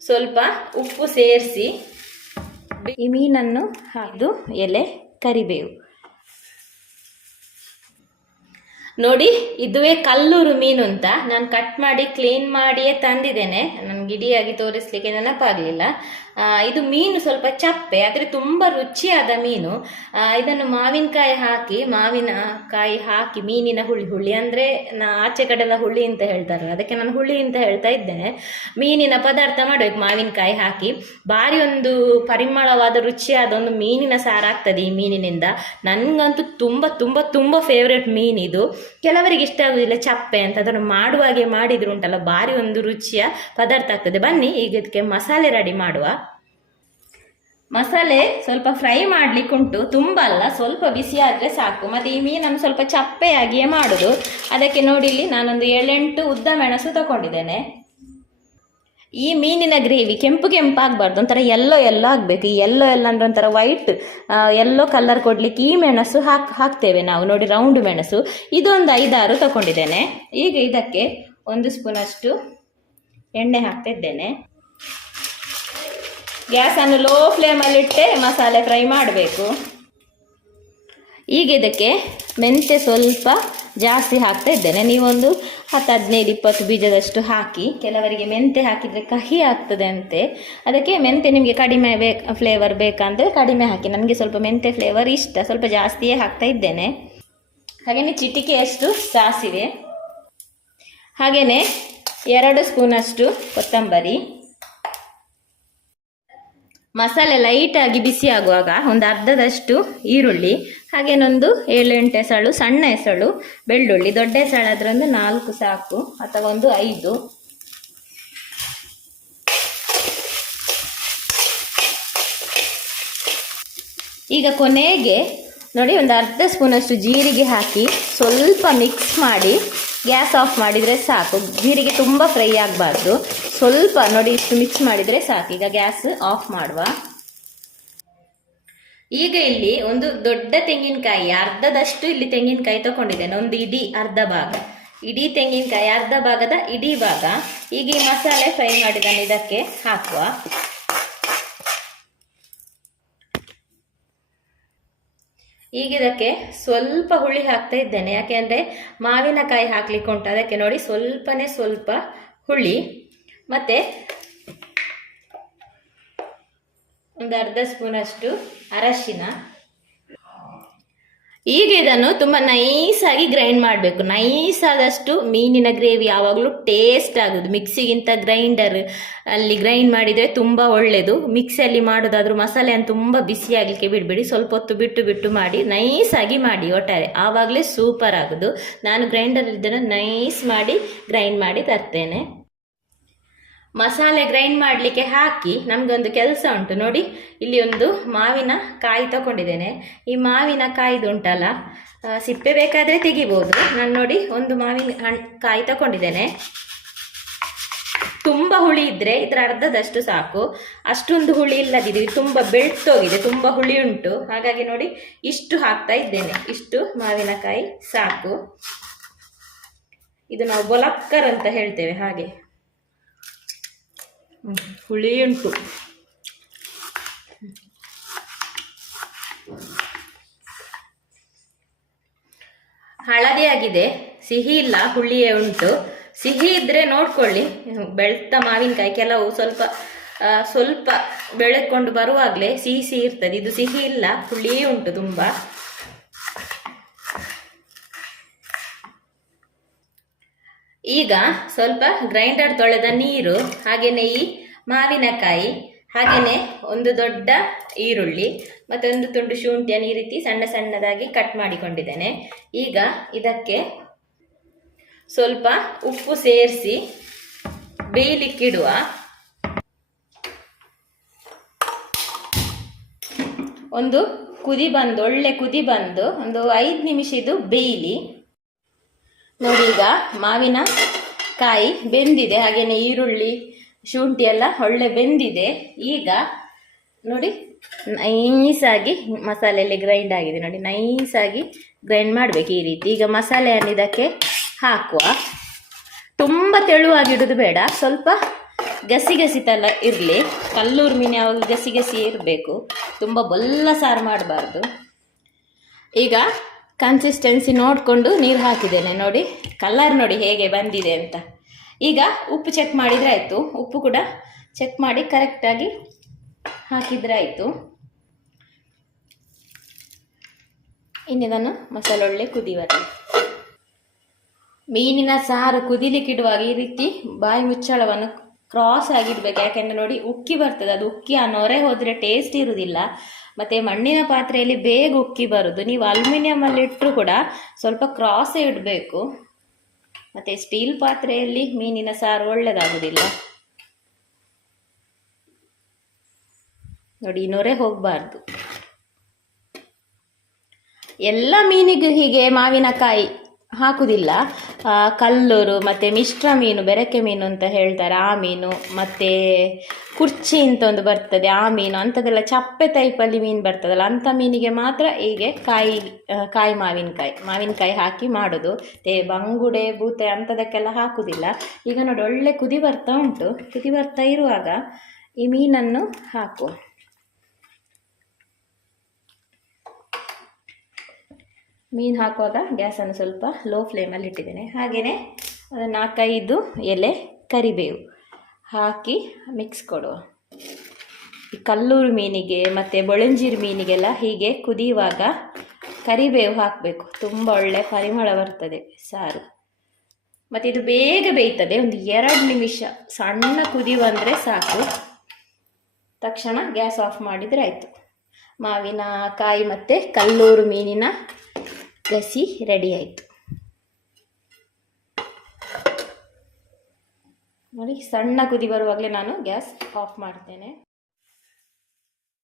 ಸ್ವಲ್ಪ ಉಪ್ಪು ಸೇರಿಸಿ ಈ ಮೀನನ್ನು ಹಾಕಿದು ಎಲೆ ಕರಿಬೇವು. ನೋಡಿ, ಇದುವೇ ಕಲ್ಲೂರು ಮೀನು ಅಂತ. ನಾನು ಕಟ್ ಮಾಡಿ ಕ್ಲೀನ್ ಮಾಡಿಯೇ ತಂದಿದ್ದೇನೆ. ನನ್ಗೆ ಇಡಿಯಾಗಿ ತೋರಿಸ್ಲಿಕ್ಕೆ ನೆನಪಾಗಲಿಲ್ಲ. ಇದು ಮೀನು ಸ್ವಲ್ಪ ಚಪ್ಪೆ, ಆದರೆ ತುಂಬ ರುಚಿಯಾದ ಮೀನು. ಇದನ್ನು ಮಾವಿನಕಾಯಿ ಹಾಕಿ ಮಾವಿನಕಾಯಿ ಹಾಕಿ ಮೀನಿನ ಹುಳಿ ಹುಳಿ ಅಂದರೆ ನಾ ಆಚೆ ಕಡೆಲ್ಲ ಹುಳಿ ಅಂತ ಹೇಳ್ತಾರೆ ಅದಕ್ಕೆ ನಾನು ಹುಳಿ ಅಂತ ಹೇಳ್ತಾ ಇದ್ದೇನೆ. ಮೀನಿನ ಪದಾರ್ಥ ಮಾಡಬೇಕು, ಮಾವಿನಕಾಯಿ ಹಾಕಿ. ಭಾರಿ ಒಂದು ಪರಿಮಳವಾದ, ರುಚಿಯಾದ ಒಂದು ಮೀನಿನ ಸಾರಾಗ್ತದೆ ಈ ಮೀನಿನಿಂದ. ನನಗಂತೂ ತುಂಬ ತುಂಬ ತುಂಬ ಫೇವ್ರೆಟ್ ಮೀನು ಇದು. ಕೆಲವರಿಗೆ ಇಷ್ಟ ಆಗುದಿಲ್ಲ ಚಪ್ಪೆ ಅಂತ, ಅದನ್ನು ಮಾಡುವಾಗೆ ಮಾಡಿದ್ರು ಉಂಟಲ್ಲ, ಭಾರಿ ಒಂದು ರುಚಿಯ ಪದಾರ್ಥ ಆಗ್ತದೆ. ಬನ್ನಿ, ಈಗ ಇದಕ್ಕೆ ಮಸಾಲೆ ರೆಡಿ ಮಾಡುವ. ಮಸಾಲೆ ಸ್ವಲ್ಪ ಫ್ರೈ ಮಾಡಲಿಕ್ಕುಂಟು ತುಂಬ ಅಲ್ಲ, ಸ್ವಲ್ಪ ಬಿಸಿ ಆದರೆ ಸಾಕು. ಮತ್ತು ಈ ಮೀನನ್ನು ಸ್ವಲ್ಪ ಚಪ್ಪೆಯಾಗಿಯೇ ಮಾಡೋದು. ಅದಕ್ಕೆ ನೋಡಿ ಇಲ್ಲಿ ನಾನೊಂದು ಏಳೆಂಟು ಉದ್ದ ಮೆಣಸು ತಗೊಂಡಿದ್ದೇನೆ. ಈ ಮೀನಿನ ಗ್ರೇವಿ ಕೆಂಪು ಕೆಂಪು ಆಗಬಾರ್ದು. ಒಂಥರ ಎಲ್ಲೋ ಎಲ್ಲೋ ಆಗಬೇಕು. ಈ ಎಲ್ಲೋ ಎಲ್ಲ ಅಂದ್ರೆ ಒಂಥರ ವೈಟ್ ಎಲ್ಲೋ ಕಲರ್ ಕೊಡಲಿಕ್ಕೆ ಈ ಮೆಣಸು ಹಾಕಿ, ಹಾಕ್ತೇವೆ ನಾವು. ನೋಡಿ ರೌಂಡ್ ಮೆಣಸು. ಇದೊಂದು ಐದಾರು ತಗೊಂಡಿದ್ದೇನೆ. ಈಗ ಇದಕ್ಕೆ ಒಂದು ಸ್ಪೂನಷ್ಟು ಎಣ್ಣೆ ಹಾಕ್ತಾ ಇದ್ದೇನೆ. ಗ್ಯಾಸನ್ನು ಲೋ ಫ್ಲೇಮಲ್ಲಿಟ್ಟೆ ಮಸಾಲೆ ಫ್ರೈ ಮಾಡಬೇಕು. ಈಗ ಇದಕ್ಕೆ ಮೆಂತ್ಯ ಸ್ವಲ್ಪ ಜಾಸ್ತಿ ಹಾಕ್ತಾ ಇದ್ದೇನೆ. ನೀವೊಂದು ಹತ್ತು, ಹದಿನೈದು, ಇಪ್ಪತ್ತು ಬೀಜದಷ್ಟು ಹಾಕಿ, ಕೆಲವರಿಗೆ ಮೆಂತೆ ಹಾಕಿದರೆ ಕಹಿ ಆಗ್ತದೆ ಅಂತೆ. ಅದಕ್ಕೆ ಮೆಂತೆ ನಿಮಗೆ ಕಡಿಮೆ ಬೇಕು ಫ್ಲೇವರ್ ಬೇಕಂದರೆ ಕಡಿಮೆ ಹಾಕಿ. ನನಗೆ ಸ್ವಲ್ಪ ಮೆಂತೆ ಫ್ಲೇವರ್ ಇಷ್ಟ. ಸ್ವಲ್ಪ ಜಾಸ್ತಿಯೇ ಹಾಕ್ತಾ ಇದ್ದೇನೆ. ಹಾಗೆಯೇ ಚಿಟಿಕೆಯಷ್ಟು ಸಾಸಿವೆ. ಹಾಗೆಯೇ ಎರಡು ಸ್ಪೂನಷ್ಟು ಕೊತ್ತಂಬರಿ. ಮಸಾಲೆ ಲೈಟಾಗಿ ಬಿಸಿ ಆಗುವಾಗ ಒಂದು ಅರ್ಧದಷ್ಟು ಈರುಳ್ಳಿ ಹಾಗೇನೊಂದು ಏಳೆಂಟು ಎಸಳು ಸಣ್ಣ ಎಸಳು ಬೆಳ್ಳುಳ್ಳಿ, ದೊಡ್ಡ ಎಸಳಾದ್ರೆ ಒಂದು ನಾಲ್ಕು ಸಾಕು, ಅಥವಾ ಒಂದು ಐದು. ಈಗ ಕೊನೆಗೆ ನೋಡಿ ಒಂದು ಅರ್ಧ ಸ್ಪೂನಷ್ಟು ಜೀರಿಗೆ ಹಾಕಿ ಸ್ವಲ್ಪ ಮಿಕ್ಸ್ ಮಾಡಿ. ಗ್ಯಾಸ್ ಆಫ್ ಮಾಡಿದರೆ ಸಾಕು. ಜೀರಿಗೆ ತುಂಬ ಫ್ರೈ ಆಗಬಾರ್ದು. ಸ್ವಲ್ಪ ನೋಡಿ ಇಷ್ಟು ಮಿಕ್ಸ್ ಮಾಡಿದರೆ ಸಾಕು. ಈಗ ಗ್ಯಾಸ್ ಆಫ್ ಮಾಡುವ. ಈಗ ಇಲ್ಲಿ ಒಂದು ದೊಡ್ಡ ತೆಂಗಿನಕಾಯಿ, ಅರ್ಧದಷ್ಟು ಇಲ್ಲಿ ತೆಂಗಿನಕಾಯಿ ತಗೊಂಡಿದ್ದೇನೆ. ಒಂದು ಇಡೀ ಅರ್ಧ ಭಾಗ. ಇಡೀ ತೆಂಗಿನಕಾಯಿ, ಅರ್ಧ ಭಾಗದ ಇಡೀ ಭಾಗ. ಈಗ ಈ ಮಸಾಲೆ ಫ್ರೈ ಮಾಡಿದ್ದಾನೆ. ಇದಕ್ಕೆ ಹಾಕುವ. ಈಗ ಇದಕ್ಕೆ ಸ್ವಲ್ಪ ಹುಳಿ ಹಾಕ್ತಾ ಇದ್ದೇನೆ. ಯಾಕೆಂದರೆ ಮಾವಿನಕಾಯಿ ಹಾಕ್ಲಿಕ್ಕೆ ಉಂಟು. ಅದಕ್ಕೆ ನೋಡಿ ಸ್ವಲ್ಪನೇ ಸ್ವಲ್ಪ ಹುಳಿ. ಮತ್ತು ಒಂದು ಅರ್ಧ ಸ್ಪೂನಷ್ಟು ಅರಶಿನ. ಈಗ ಇದನ್ನು ತುಂಬ ನೈಸಾಗಿ ಗ್ರೈಂಡ್ ಮಾಡಬೇಕು. ನೈಸ್ ಆದಷ್ಟು ಮೀನಿನ ಗ್ರೇವಿ ಯಾವಾಗಲೂ ಟೇಸ್ಟ್ ಆಗೋದು. ಮಿಕ್ಸಿಗಿಂತ ಗ್ರೈಂಡರ್ ಅಲ್ಲಿ ಗ್ರೈಂಡ್ ಮಾಡಿದರೆ ತುಂಬ ಒಳ್ಳೆಯದು ಮಿಕ್ಸಿಯಲ್ಲಿ ಮಾಡೋದಾದ್ರೂ ಮಸಾಲೆಯನ್ನು ತುಂಬ ಬಿಸಿ ಆಗಲಿಕ್ಕೆ ಬಿಡಬೇಡಿ. ಸ್ವಲ್ಪ ಹೊತ್ತು ಬಿಟ್ಟು ಬಿಟ್ಟು ಮಾಡಿ ನೈಸಾಗಿ ಮಾಡಿ ಒಟ್ಟಾರೆ. ಆವಾಗಲೇ ಸೂಪರ್ ಆಗೋದು. ನಾನು ಗ್ರೈಂಡರ್ ಇದನ್ನು ನೈಸ್ ಮಾಡಿ ಗ್ರೈಂಡ್ ಮಾಡಿ ತರ್ತೇನೆ. ಮಸಾಲೆ ಗ್ರೈಂಡ್ ಮಾಡಲಿಕ್ಕೆ ಹಾಕಿ ನಮಗೊಂದು ಕೆಲಸ ಉಂಟು ನೋಡಿ. ಇಲ್ಲಿ ಒಂದು ಮಾವಿನ ಕಾಯಿ ತಗೊಂಡಿದ್ದೇನೆ. ಈ ಮಾವಿನ ಕಾಯಿದು ಉಂಟಲ್ಲ ಸಿಪ್ಪೆ ಬೇಕಾದರೆ ತೆಗಿಬೋದು. ನಾನು ನೋಡಿ ಒಂದು ಮಾವಿನ ಕಾಯಿ ತಗೊಂಡಿದ್ದೇನೆ. ತುಂಬ ಹುಳಿ ಇದ್ದರೆ ಇದರ ಅರ್ಧದಷ್ಟು ಸಾಕು. ಅಷ್ಟೊಂದು ಹುಳಿ ಇಲ್ಲದಿದೆ ಇದು ತುಂಬ ಬೆಳ್ತೋಗಿದೆ, ತುಂಬ ಹುಳಿ ಉಂಟು. ಹಾಗಾಗಿ ನೋಡಿ ಇಷ್ಟು ಹಾಕ್ತಾ ಇದ್ದೇನೆ. ಇಷ್ಟು ಮಾವಿನಕಾಯಿ ಸಾಕು. ಇದು ನಾವು ಬೊಲಕ್ಕರ್ ಅಂತ ಹೇಳ್ತೇವೆ ಹಾಗೆ. ಹುಳಿ ಉಂಟು ಹಳದಿ ಆಗಿದೆ. ಸಿಹಿ ಇಲ್ಲ ಹುಳಿಯೇ ಉಂಟು. ಸಿಹಿ ಇದ್ರೆ ನೋಡ್ಕೊಳ್ಳಿ. ಬೆಳ್ತ ಮಾವಿನಕಾಯಿ, ಕೆಲವು ಸ್ವಲ್ಪ ಸ್ವಲ್ಪ ಬೆಳಕೊಂಡು ಬರುವಾಗಲೇ ಸಿಹಿ ಸಿಹಿ ಇರ್ತದೆ. ಇದು ಸಿಹಿ ಇಲ್ಲ ಹುಳಿಯೇ ಉಂಟು ತುಂಬ. ಈಗ ಸ್ವಲ್ಪ ಗ್ರೈಂಡರ್ ತೊಳೆದ ನೀರು ಹಾಗೆಯೇ ಈ ಮಾವಿನಕಾಯಿ ಹಾಗೆಯೇ ಒಂದು ದೊಡ್ಡ ಈರುಳ್ಳಿ ಮತ್ತೊಂದು ತುಂಡು ಶುಂಠಿಯನ್ನು ಈ ರೀತಿ ಸಣ್ಣ ಸಣ್ಣದಾಗಿ ಕಟ್ ಮಾಡಿಕೊಂಡಿದ್ದೇನೆ. ಈಗ ಇದಕ್ಕೆ ಸ್ವಲ್ಪ ಉಪ್ಪು ಸೇರಿಸಿ ಬೇಯಲಿಕ್ಕಿಡುವ ಒಂದು ಕುದಿ ಬಂದು, ಒಳ್ಳೆ ಕುದಿ ಬಂದು ಒಂದು ಐದು ನಿಮಿಷ ಇದು ಬೇಯಲಿ. ನೋಡಿ ಈಗ ಮಾವಿನ ಕಾಯಿ ಬೆಂದಿದೆ ಹಾಗೆಯೇ ಈರುಳ್ಳಿ, ಶುಂಠಿ ಎಲ್ಲ ಒಳ್ಳೆ ಬೆಂದಿದೆ. ಈಗ ನೋಡಿ, ನೈಸಾಗಿ ಮಸಾಲೆಯಲ್ಲಿ ಗ್ರೈಂಡ್ ಆಗಿದೆ ನೋಡಿ, ನೈಸಾಗಿ ಗ್ರೈಂಡ್ ಮಾಡಬೇಕು ಈ ರೀತಿ. ಈಗ ಮಸಾಲೆಯನ್ನು ಇದಕ್ಕೆ ಹಾಕುವ. ತುಂಬ ತೆಳುವಾಗಿಡೋದು ಬೇಡ, ಸ್ವಲ್ಪ ಗಸಿ ಗಸಿ ತಲ ಇರಲಿ. ಕಲ್ಲೂರು ಮೀನು ಯಾವಾಗ ಗಸಿ ಗಸಿ ಇರಬೇಕು, ತುಂಬ ಬೊಲ್ಲ ಸಾರು ಮಾಡಬಾರ್ದು. ಈಗ ಕನ್ಸಿಸ್ಟೆನ್ಸಿ ನೋಡಿಕೊಂಡು ನೀರು ಹಾಕಿದ್ದೇನೆ, ನೋಡಿ. ಕಲ್ಲರ್ ನೋಡಿ ಹೇಗೆ ಬಂದಿದೆ ಅಂತ. ಈಗ ಉಪ್ಪು ಚೆಕ್ ಮಾಡಿದರೆ ಆಯಿತು. ಉಪ್ಪು ಕೂಡ ಚೆಕ್ ಮಾಡಿ ಕರೆಕ್ಟಾಗಿ ಹಾಕಿದರೆ ಆಯಿತು. ಇನ್ನಿದನ್ನು ಮಸಾಲೊಳ್ಳೆ ಕುದಿ ಬರಲಿ ಮೀನಿನ ಸಾರು ಕುದಿಲಿಕ್ಕಿಡುವಾಗ ಈ ರೀತಿ ಬಾಯಿ ಮುಚ್ಚಳವನ್ನು ಕ್ರಾಸ್ ಆಗಿರ್ಬೇಕು ಯಾಕೆಂದ್ರೆ ನೋಡಿ ಉಕ್ಕಿ ಬರ್ತದೆ. ಅದು ಉಕ್ಕಿ ಆ ನೊರೆ ಹೋದರೆ ಟೇಸ್ಟ್ ಇರುವುದಿಲ್ಲ ಮತ್ತೆ ಮಣ್ಣಿನ ಪಾತ್ರೆಯಲ್ಲಿ ಬೇಗ ಉಕ್ಕಿ ಬರುದು. ನೀವು ಅಲ್ಯೂಮಿನಿಯಂ ಅಲ್ಲಿ ಇಟ್ಟರು ಕೂಡ ಸ್ವಲ್ಪ ಕ್ರಾಸೇ ಇಡಬೇಕು. ಮತ್ತೆ ಸ್ಟೀಲ್ ಪಾತ್ರೆಯಲ್ಲಿ ಮೀನಿನ ಸಾರು ಒಳ್ಳೇದಾಗುದಿಲ್ಲ. ನೋಡಿ, ಈ ನೊರೆ ಹೋಗಬಾರ್ದು. ಎಲ್ಲ ಮೀನಿಗೂ ಹೀಗೆ ಮಾವಿನಕಾಯಿ. ಹಾಕುದಿಲ್ಲ. ಆ, ಕಲ್ಲೂರು ಮತ್ತು ಮಿಶ್ರ ಮೀನು ಬೆರಕೆ ಮೀನು ಅಂತ ಹೇಳ್ತಾರೆ. ಆ ಮೀನು ಮತ್ತು ಕುರ್ಚಿ ಅಂತ ಒಂದು ಬರ್ತದೆ. ಆ ಮೀನು ಅಂಥದ್ದೆಲ್ಲ ಚಪ್ಪೆ ಟೈಪಲ್ಲಿ ಮೀನು ಬರ್ತದಲ್ಲ ಅಂಥ ಮೀನಿಗೆ ಮಾತ್ರ ಹೀಗೆ ಕಾಯಿ ಕಾಯಿ ಮಾವಿನಕಾಯಿ ಮಾವಿನಕಾಯಿ ಹಾಕಿ ಮಾಡೋದು. ತೇ ಬಂಗುಡೆ ಬೂತೆ ಅಂಥದಕ್ಕೆಲ್ಲ ಹಾಕುವುದಿಲ್ಲ ಈಗ ನೋಡಿ ಒಳ್ಳೆ ಕುದಿ ಬರ್ತಾ ಉಂಟು. ಕುದಿ ಬರ್ತಾ ಇರುವಾಗ ಈ ಮೀನನ್ನು ಹಾಕು. ಮೀನು ಹಾಕುವಾಗ ಗ್ಯಾಸನ್ನು ಸ್ವಲ್ಪ ಲೋ ಫ್ಲೇಮಲ್ಲಿ ಇಟ್ಟಿದ್ದೇನೆ. ಹಾಗೆಯೇ ಒಂದು ನಾಲ್ಕೈದು ಎಲೆ ಕರಿಬೇವು ಹಾಕಿ ಮಿಕ್ಸ್ ಕೊಡುವ. ಈ ಕಲ್ಲೂರು ಮೀನಿಗೆ ಮತ್ತು ಬೊಳಂಜೀರು ಮೀನಿಗೆಲ್ಲ ಹೀಗೆ ಕುದಿಯುವಾಗ ಕರಿಬೇವು ಹಾಕಬೇಕು. ತುಂಬ ಒಳ್ಳೆ ಪರಿಮಳ ಬರ್ತದೆ, ಸಾರು. ಮತ್ತು ಇದು ಬೇಗ ಬೇಯ್ತದೆ, ಒಂದು ಎರಡು ನಿಮಿಷ. ಸಣ್ಣ ಕುದಿಯುವ ಅಂದರೆ ಸಾಕು. ತಕ್ಷಣ ಗ್ಯಾಸ್ ಆಫ್ ಮಾಡಿದರೆ ಆಯಿತು. ಮಾವಿನ ಕಾಯಿ ಮತ್ತು ಕಲ್ಲೂರು ಮೀನಿನ ಗಸಿ ರೆಡಿ ಆಯಿತು. ನೋಡಿ ಸಣ್ಣ ಕುದಿ ಬರುವಾಗಲೇ ನಾನು ಗ್ಯಾಸ್ ಆಫ್ ಮಾಡ್ತೇನೆ.